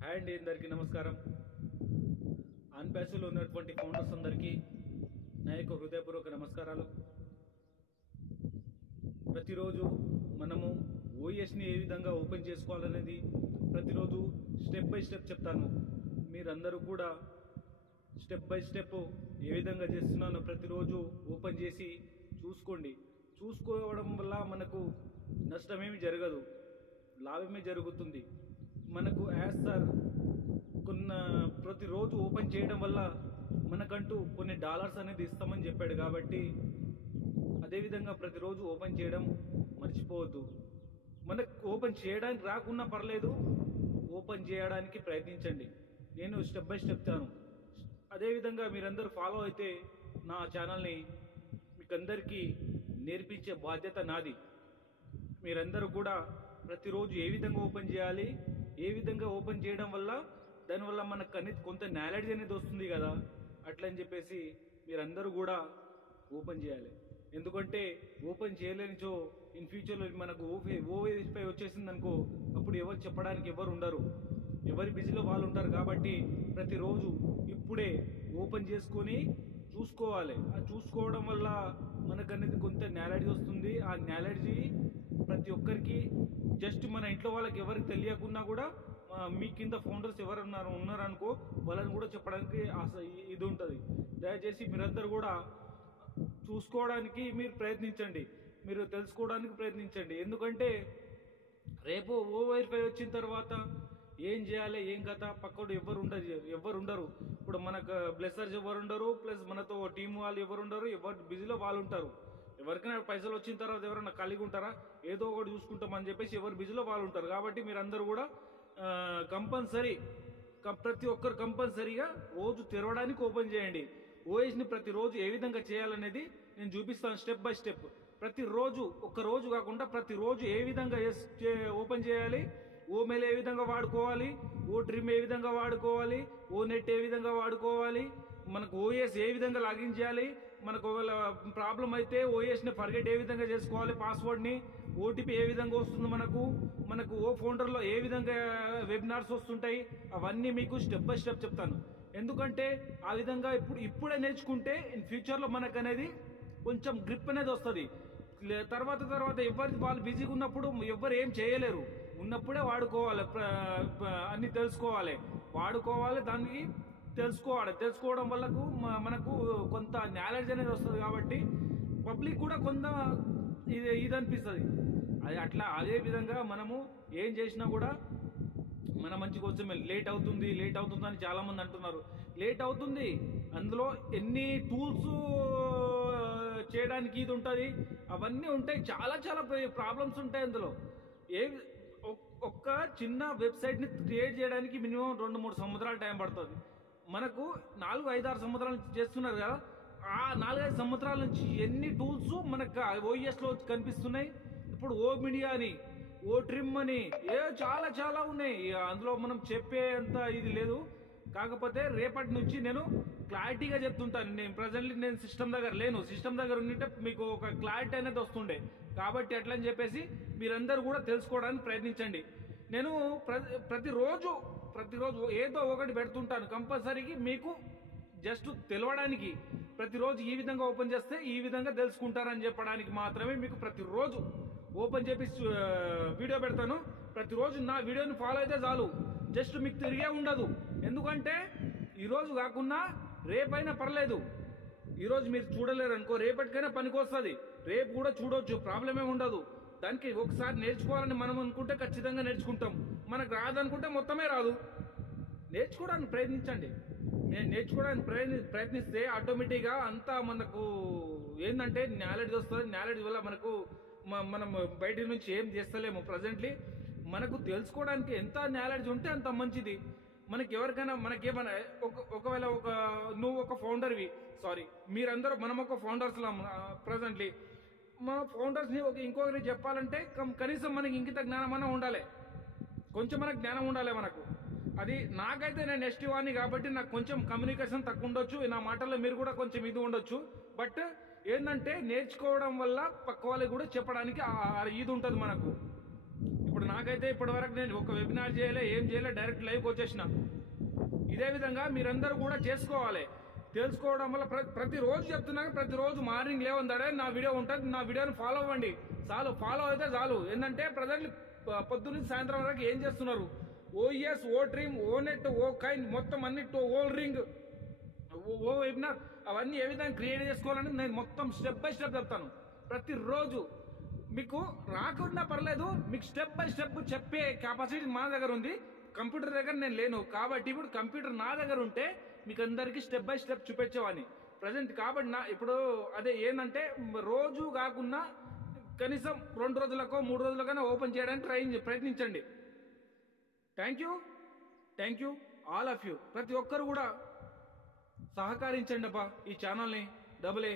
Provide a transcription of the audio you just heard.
Hi అండి, అందరికీ నమస్కారం. ఆన్ ప్యాసులో ఉన్నటువంటి ఫౌండర్స్ అందరికీ నా యొక్క హృదయపూర్వక నమస్కారాలు. ప్రతిరోజు మనము ఓఎస్ని ఏ విధంగా ఓపెన్ చేసుకోవాలనేది ప్రతిరోజు స్టెప్ బై స్టెప్ చెప్తాను. మీరందరూ కూడా స్టెప్ బై స్టెప్ ఏ విధంగా చేస్తున్నానో ప్రతిరోజు ఓపెన్ చేసి చూసుకోండి. చూసుకోవడం వల్ల మనకు నష్టమేమి జరగదు, లాభమే జరుగుతుంది. మనకు యాజ్ సార్ ప్రతిరోజు ఓపెన్ చేయడం వల్ల మనకంటూ కొన్ని డాలర్స్ అనేది ఇస్తామని చెప్పాడు. కాబట్టి అదేవిధంగా ప్రతిరోజు ఓపెన్ చేయడం మర్చిపోవద్దు. మనకు ఓపెన్ చేయడానికి రాకున్నా పర్లేదు, ఓపెన్ చేయడానికి ప్రయత్నించండి. నేను స్టెప్ బై స్టెప్ చెప్తాను. అదేవిధంగా మీరందరూ ఫాలో అయితే నా ఛానల్ని మీకందరికీ నేర్పించే బాధ్యత నాది. మీరందరూ కూడా ప్రతిరోజు ఏ విధంగా ఓపెన్ చేయాలి, ఏ విధంగా ఓపెన్ చేయడం వల్ల దానివల్ల మనకు అనేది కొంత నాలెడ్జ్ అనేది వస్తుంది కదా, అట్లని చెప్పేసి మీరందరూ కూడా ఓపెన్ చేయాలి. ఎందుకంటే ఓపెన్ చేయలేనిచో ఇన్ ఫ్యూచర్లో మనకు ఓవైఫై వచ్చేసింది అనుకో, అప్పుడు ఎవరు చెప్పడానికి ఎవరు ఉండరు, ఎవరి బిజీలో వాళ్ళు ఉంటారు. కాబట్టి ప్రతిరోజు ఇప్పుడే ఓపెన్ చేసుకొని చూసుకోవాలి. ఆ చూసుకోవడం వల్ల మనకు అనేది కొంత నాలెడ్జ్ వస్తుంది. ఆ నాలెడ్జ్ ప్రతి ఒక్కరికి, జస్ట్ మన ఇంట్లో వాళ్ళకి ఎవరికి తెలియకున్నా కూడా మీ కింద ఫౌండర్స్ ఎవరు ఉన్నారనుకో వాళ్ళని కూడా చెప్పడానికి ఇది ఉంటుంది. దయచేసి మీరందరూ కూడా చూసుకోవడానికి మీరు ప్రయత్నించండి, మీరు తెలుసుకోవడానికి ప్రయత్నించండి. ఎందుకంటే రేపు ఓవైఫై వచ్చిన తర్వాత ఏం చేయాలి, ఏం కథ పక్కడు ఎవరు ఉండరు. ఇప్పుడు మనకు బ్లెస్సర్స్ ఎవరు ఉండరు, ప్లస్ మనతో టీం వాళ్ళు ఎవరు ఉండరు, ఎవరు బిజీలో వాళ్ళు ఉంటారు. ఎవరికైనా పైసలు వచ్చిన తర్వాత ఎవరైనా ఖాళీగా ఉంటారా, ఏదో ఒకటి చూసుకుంటామని చెప్పేసి ఎవరు బిజీలో వాళ్ళు ఉంటారు. కాబట్టి మీరందరూ కూడా కంపల్సరీ ప్రతి ఒక్కరు కంపల్సరీగా రోజు తెరవడానికి ఓపెన్ చేయండి. ఓఎస్ని ప్రతిరోజు ఏ విధంగా చేయాలనేది నేను చూపిస్తాను స్టెప్ బై స్టెప్. ప్రతిరోజు ఒక్క రోజు కాకుండా ప్రతిరోజు ఏ విధంగా ఓపెన్ చేయాలి, ఓ మెయిల్ ఏ విధంగా వాడుకోవాలి, ఓ డ్రీమ్ ఏ విధంగా వాడుకోవాలి, ఓ నెట్ ఏ విధంగా వాడుకోవాలి, మనకు ఓఎస్ ఏ విధంగా లాగిన్ చేయాలి, మనకు ఒకవేళ ప్రాబ్లం అయితే ఓఎస్ని ఫర్గెట్ ఏ విధంగా చేసుకోవాలి, పాస్వర్డ్ని, ఓటీపీ ఏ విధంగా వస్తుంది, మనకు ఓ ఫౌండర్లో ఏ విధంగా వెబినార్స్ వస్తుంటాయి, అవన్నీ మీకు స్టెప్ బై స్టెప్ చెప్తాను. ఎందుకంటే ఆ విధంగా ఇప్పుడే నేర్చుకుంటే ఇన్ ఫ్యూచర్లో మనకు అనేది కొంచెం గ్రిప్ అనేది వస్తుంది. తర్వాత వాళ్ళు బిజీగా ఉన్నప్పుడు ఎవరు ఏం చేయలేరు. ఉన్నప్పుడే వాడుకోవాలి, అన్ని తెలుసుకోవాలి, దానికి తెలుసుకోవడం వల్ల మనకు కొంత నాలెడ్జ్ అనేది వస్తుంది. కాబట్టి పబ్లిక్ కూడా కొంత ఇది అనిపిస్తుంది. అది అట్లా అదే విధంగా మనము ఏం చేసినా కూడా మన మంచి కోసమే. లేట్ అవుతుంది అని చాలా మంది అంటున్నారు. లేట్ అవుతుంది, అందులో ఎన్ని టూల్స్ చేయడానికి ఇది ఉంటుంది, అవన్నీ ఉంటాయి. చాలా ప్రాబ్లమ్స్ ఉంటాయి అందులో. ఒక్క చిన్న వెబ్సైట్ని క్రియేట్ చేయడానికి మినిమం 2-3 సంవత్సరాలు టైం పడుతుంది. మనకు 4-5-6 సంవత్సరాల నుంచి చేస్తున్నారు కదా, ఆ 4-5 సంవత్సరాల నుంచి ఎన్ని టూల్స్ మనకు ఓఎస్లో కనిపిస్తున్నాయి. ఇప్పుడు ఓ మీడియా అని, ఓ ట్రిమ్ అని, చాలా ఉన్నాయి. అందులో మనం చెప్పేంత ఇది లేదు. కాకపోతే రేపటి నుంచి నేను క్లారిటీగా చెప్తుంటాను. నేను ప్రజెంట్లీ సిస్టమ్ దగ్గర లేను. సిస్టమ్ దగ్గర ఉంటే మీకు ఒక క్లారిటీ అనేది వస్తుండే. కాబట్టి అట్లని చెప్పేసి మీరందరూ కూడా తెలుసుకోవడానికి ప్రయత్నించండి. నేను ప్రతిరోజు ఏదో ఒకటి పెడుతుంటాను. కంపల్సరీకి మీకు జస్ట్ తెలవడానికి ప్రతిరోజు ఈ విధంగా ఓపెన్ చేస్తే ఈ విధంగా తెలుసుకుంటారని చెప్పడానికి మాత్రమే మీకు ప్రతిరోజు ఓపెన్ చేసి వీడియో పెడతాను. ప్రతిరోజు నా వీడియోని ఫాలో అయితే చాలు, జస్ట్ మీకు తిరిగే ఉండదు. ఎందుకంటే ఈరోజు కాకుండా రేపైనా పర్లేదు. ఈరోజు మీరు చూడలేరు అనుకో, రేపటికైనా పనికొస్తుంది, రేపు కూడా చూడవచ్చు, ప్రాబ్లమే ఉండదు. దానికి ఒకసారి నేర్చుకోవాలని మనం అనుకుంటే ఖచ్చితంగా నేర్చుకుంటాం. మనకు రాదనుకుంటే మొత్తమే రాదు. నేర్చుకోవడానికి ప్రయత్నించండి. నేర్చుకోవడానికి ప్రయత్నిస్తే ఆటోమేటిక్గా అంతా మనకు ఏంటంటే నాలెడ్జ్ వస్తుంది. నాలెడ్జ్ వల్ల మనం బయట నుంచి ఏం చేస్తలేము. ప్రజెంట్లీ మనకు తెలుసుకోవడానికి ఎంత నాలెడ్జ్ ఉంటే అంత మంచిది. మనకేమైనా ఒకవేళ నువ్వు ఒక ఫౌండర్వి, మీరందరూ మనం ఒక ఫౌండర్స్ ప్రజెంట్లీ మా ఫౌండర్స్ని ఇంకొకరికి చెప్పాలంటే కనీసం మనకి ఇంకిత జ్ఞానం అన్న ఉండాలి, కొంచెం మనకు జ్ఞానం ఉండాలి మనకు. అది నాకైతే నేను నెక్స్ట్ వాడిని కాబట్టి నాకు కొంచెం కమ్యూనికేషన్ తక్కువ ఉండొచ్చు, నా మాటల్లో మీరు కూడా కొంచెం ఇది ఉండొచ్చు. బట్ ఏంటంటే నేర్చుకోవడం వల్ల పక్క వాళ్ళకి కూడా చెప్పడానికి ఇది ఉంటుంది మనకు. ఇప్పుడు నా నాకైతే ఇప్పటివరకు నేను ఒక వెబినార్ చేయలే, ఏం చేయలే, డైరెక్ట్ లైవ్కి వచ్చేసిన. ఇదే విధంగా మీరందరూ కూడా చేసుకోవాలి. తెలుసుకోవడం వల్ల ప్రతిరోజు చెప్తున్నాను, ప్రతిరోజు మార్నింగ్ లేవందడే నా వీడియో ఉంటుంది, నా వీడియోని ఫాలో అవ్వండి చాలు. ఫాలో అయితే చాలు. ఏంటంటే ప్రజలు పొద్దున్న సాయంత్రం వరకు ఏం చేస్తున్నారు, ఓఎస్, ఓ డ్రీమ్, ఓ నెట్, ఓ కైండ్, మొత్తం అన్నిటి ఓ రింగ్, ఓ వెబినార్, అవన్నీ ఏ విధంగా క్రియేట్ చేసుకోవాలని నేను మొత్తం స్టెప్ బై స్టెప్ చెప్తాను. ప్రతిరోజు మీకు రాకుండా పర్లేదు, మీకు స్టెప్ బై స్టెప్ చెప్పే కెపాసిటీ మా దగ్గర ఉంది. కంప్యూటర్ దగ్గర నేను లేను కాబట్టి ఇప్పుడు కంప్యూటర్ నా దగ్గర ఉంటే మీకు అందరికీ స్టెప్ బై స్టెప్ చూపించేవాడిని ప్రజెంట్. కాబట్టి ఇప్పుడు అదే ఏంటంటే రోజు కాకుండా కనీసం 2 రోజులకో 3 రోజులకైనా ఓపెన్ చేయడానికి ప్రయత్నించండి. Thank you all of you. ప్రతి ఒక్కరు కూడా సహకరించండి అబ్బా ఈ ఛానల్ని. Double A